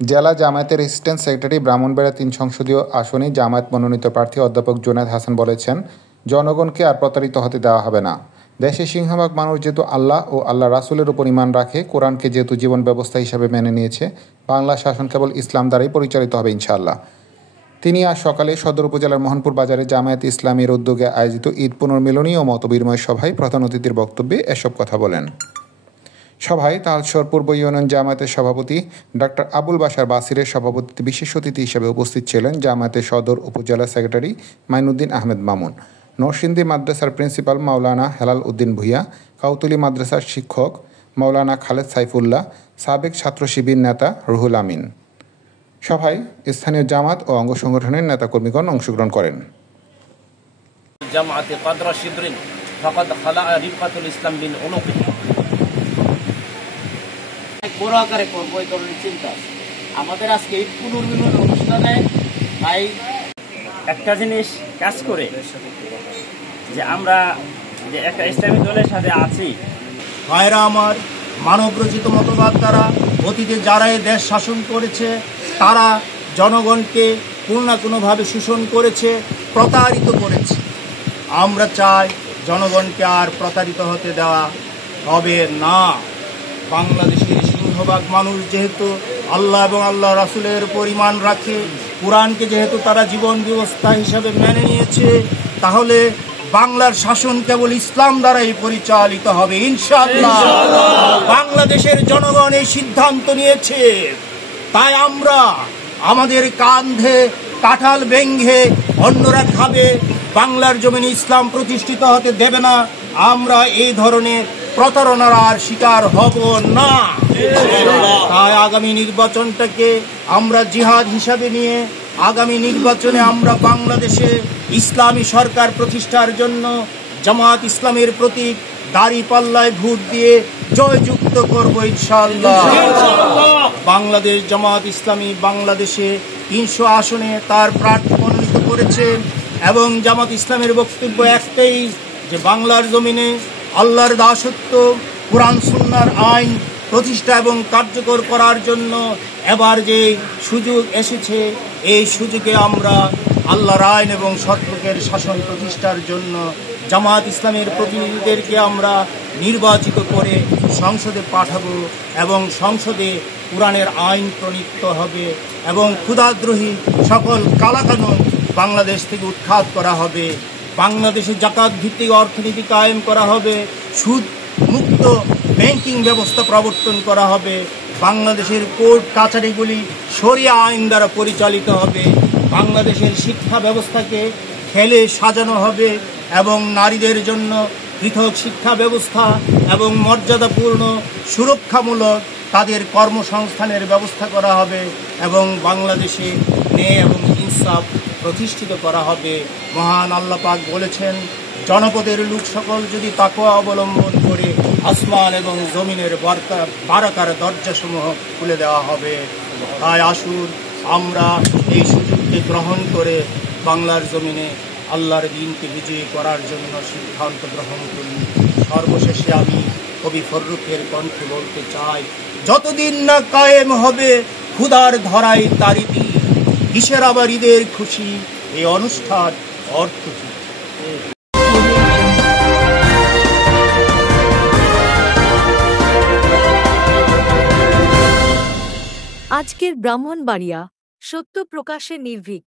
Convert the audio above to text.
জেলা জামায়াতের assistant secretary Brahmanbaria ৩ সংসদীয় আসনে জামায়াত মনোনীত প্রার্থী অধ্যাপক জুনায়েদ হাসান বলেছেন, জনগণকে আর প্রতারিত হতে দেওয়া হবে না। দেশের সিংহভাগ মানুষ যেহেতু আল্লাহ ও আল্লাহ রাসূলের উপর ঈমান রাখে, কোরআনকে যেহেতু জীবন ব্যবস্থা হিসাবে মেনে নিয়েছে, বাংলা শাসন কেবল ইসলাম দ্বারাই পরিচালিত হবে ইনশাআল্লাহ। তিনি আজ সকালে সদর উপজেলার মোহনপুর বাজারে জামায়াত ইসলামীর উদ্যোগে আয়োজিত ঈদ পুনর্মিলনী ও মতবিনিময় সভায় প্রধান অতিথির বক্তব্যে এসব কথা বলেন। সভায় তালশর পূর্ব ইউনিয়ন জামায়াতের সভাপতি ডাক্তার আবুল বাশার বাসিরের সভাপতিত্বে বিশেষ অতিথি হিসেবে উপস্থিত ছিলেন জামায়াতের সদর উপজেলা সেক্রেটারি মাইনুদ্দিন আহমেদ মামুন, নরসিংদী মাদ্রাসার প্রিন্সিপাল মাওলানা হেলাল উদ্দিন ভূঁইয়া, কাউতুলি মাদ্রাসার শিক্ষক মাওলানা খালেদ সাইফুল্লাহ, সাবেক ছাত্র শিবির নেতা রুহুল আমিন। সভায় স্থানীয় জামাত ও অঙ্গ সংগঠনের নেতাকর্মীগণ অংশগ্রহণ করেন। জামাতে কাদরা শিবরিন ফাকাদ খালা রিফাতুল ইসলাম বিন উনুক বড় আকারে করবো এই ধরনের চিন্তা আমাদের আজকে এই পুনর্মিলন অনুষ্ঠানে। তাই একটা জিনিস কাজ করে যে আমরা যে একটা ইসলামী দলের সাথে আছি। ভাইরা আমার, মানব রচিত মতবাদ দ্বারা অতীতে যারা এই দেশ শাসন করেছে তারা জনগণকে কোনো না কোনোভাবে শোষণ করেছে, প্রতারিত করেছে। আমরা চাই জনগণকে আর প্রতারিত হতে দেওয়া হবে না। বাংলাদেশের সিংহভাগ মানুষ যেহেতু আল্লাহ এবং আল্লাহ রাসূলের উপর ঈমান রাখে, কোরআনকে যেহেতু তারা জীবন ব্যবস্থা হিসাবে মেনে নিয়েছে, তাহলে বাংলার শাসন কেবল ইসলাম দ্বারাই পরিচালিত হবে ইনশাআল্লাহ। বাংলাদেশের জনগণ এই সিদ্ধান্ত নিয়েছে, তাই আমরা আমাদের কাঁধে কাঁঠাল ভেঙে অন্যরা খাবে, বাংলার জমিনে ইসলাম প্রতিষ্ঠিত হতে দেবে না। আমরা এই ধরনের প্রতারণার আর শিকার হব না। তাই আগামী নির্বাচনটাকে আমরা জিহাদ হিসাবে নিয়ে আগামী নির্বাচনে আমরা বাংলাদেশে ইসলামী সরকার প্রতিষ্ঠার জন্য জামাত ইসলামের প্রতীক দাঁড়িপাল্লায় ভোট দিয়ে জয়যুক্ত করব ইনশাআল্লাহ। বাংলাদেশ জামাত ইসলামী বাংলাদেশে ৩০০ আসনে তার প্রার্থী মনোনীত করেছে এবং জামাত ইসলামের বক্তব্য একটাই, যে বাংলার জমিনে আল্লাহর দাসত্ব, কোরআন সুন্নাহর আইন প্রতিষ্ঠা এবং কার্যকর করার জন্য এবার যে সুযোগ এসেছে, এই সুযোগে আমরা আল্লাহর আইন এবং সৎলোকের শাসন প্রতিষ্ঠার জন্য জামাত ইসলামের প্রতিনিধিদেরকে আমরা নির্বাচিত করে সংসদে পাঠাবো এবং সংসদে কোরআনের আইন প্রণীত হবে এবং ক্ষুধাদ্রোহী সকল কালাকানুন বাংলাদেশ থেকে উৎখাত করা হবে। বাংলাদেশে জাকাত ভিত্তিক অর্থনীতি কায়েম করা হবে, সুদ মুক্ত ব্যাংকিং ব্যবস্থা প্রবর্তন করা হবে, বাংলাদেশের কোর্ট কাছারিগুলি শরিয়া আইন দ্বারা পরিচালিত হবে, বাংলাদেশের শিক্ষা ব্যবস্থাকে খেলে সাজানো হবে এবং নারীদের জন্য পৃথক শিক্ষা ব্যবস্থা এবং মর্যাদাপূর্ণ সুরক্ষামূলক তাদের কর্মসংস্থানের ব্যবস্থা করা হবে এবং বাংলাদেশে ন্যায় এবং ইনসাফ প্রতিষ্ঠিত করা হবে। মহান আল্লাহ পাক বলেছেন, জনপদের লোক সকল যদি তাকওয়া অবলম্বন করে আসমান এবং জমিনের বারাকার দরজাসমূহ খুলে দেওয়া হবে। তাই আসুন আমরা এই সুযোগকে গ্রহণ করে বাংলার জমিনে আল্লাহর দ্বীনকে বিজয়ী করার জন্য সিদ্ধান্ত গ্রহণ করি। সর্বশেষে আমি কবি ফররুখের কণ্ঠে বলতে চাই, যতদিন না কায়েম হবে ক্ষুধার ধরায় তারি দিন, কিসের আবার ঈদের খুশি, এই অনুষ্ঠান অর্থ কি? আজকের ব্রাহ্মণবাড়িয়া সত্য প্রকাশে নির্ভীক।